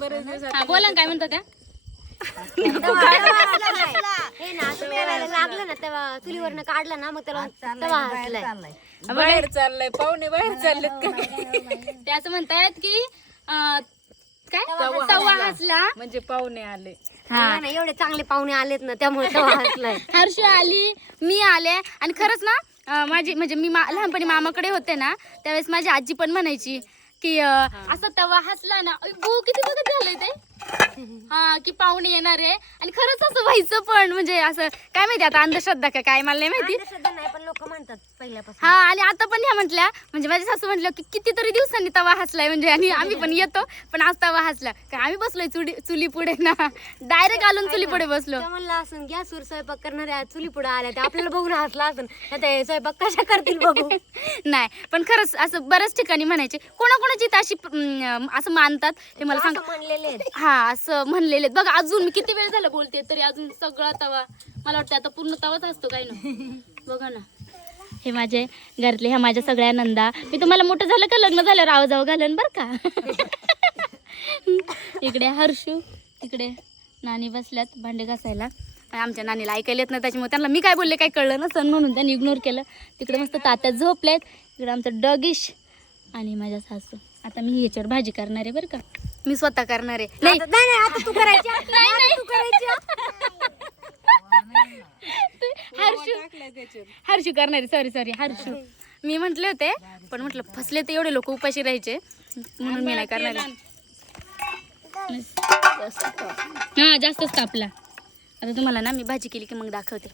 बरेच दिवस हा बोला ना, काय म्हणता त्या? हे ना असं पेरायला लागलं ना तेव्हा चुलीवरनं काढलं ना मग त्याला तवा हसलाय. बाहेर चाललंय, पाहुणे बाहेर चाललेत का? ते असं म्हणतायत की काय तवा हसला म्हणजे पाहुणे आले. हा ना, एवढे चांगले पाहुणे आलेत ना त्यामुळे तवा हसलाय. हर्षू आली, मी आले आणि खरंच ना माझी म्हणजे मी लहानपणी मामाकडे होते ना त्यावेळेस माझी आजी पण म्हणायची की असं तवा हसला ना बो किती बघत झालंय ते हा की पाहुणे येणार आहे. आणि खरंच असं व्हायचं पण म्हणजे असं काय माहिती आता अंधश्रद्धा का काय मला नाही माहिती. अंधश्रद्धा नाही पण लोक म्हणतात पहिल्यापासून. हा आणि आता पण ह्या म्हटल्या म्हणजे माझी सासू म्हटलं की कितीतरी दिवसांनी तवा हसलाय म्हणजे आणि आम्ही पण येतो पण आज तवा हसला काय आम्ही बसलोय चुली पुढे ना डायरेक्ट आलो चुली पुढे बसलो. त्या म्हणलं असं गॅसवर स्वयंपाक करणाऱ्या चुली पुढे आल्या त्या आपल्याला बघून हसला असं ते स्वयंपाक कशा करतील बघू. नाही पण खरंच असं बऱ्याच ठिकाणी म्हणायचे कोणाकोणाची तर अशी असं मानतात हे मला सांग. म्हणलेले आहेत. हा असं म्हणलेले बघ अजून मी किती वेळ झालं बोलते तरी अजून सगळा तवा मला वाटतं आता पूर्ण तवाच असतो काय ना. बघा ना हे माझे घरातले ह्या माझ्या सगळ्या नंदा. मी तुम्हाला मोठं झालं का लग्न झालं राव जाऊ घालन बर का. इकडे हर्षू तिकडे नानी बसल्यात भांडे घासायला. आमच्या नानीला ऐकायला येत नाही त्याच्यामुळे त्यांना मी काय बोलले काय कळलं नसन म्हणून त्यांनी इग्नोर केलं. तिकडे मस्त तात्या झोपलेत. इकडे आमचं डगिश आणि माझ्या सासू. आता मी ह्याच्यावर भाजी करणार आहे बरं का. मी स्वतः करणार आहे. नाही नाही आता तू करायची. नाही तू करायची. हर्षू करणारे सॉरी हर्षू मी म्हटले होते पण म्हटलं फसले तर एवढे लोक उपाशी राहायचे म्हणून मी नाही करणार. हा जास्तच तापला. आता तुम्हाला ना मी भाजी केली की मग दाखवते.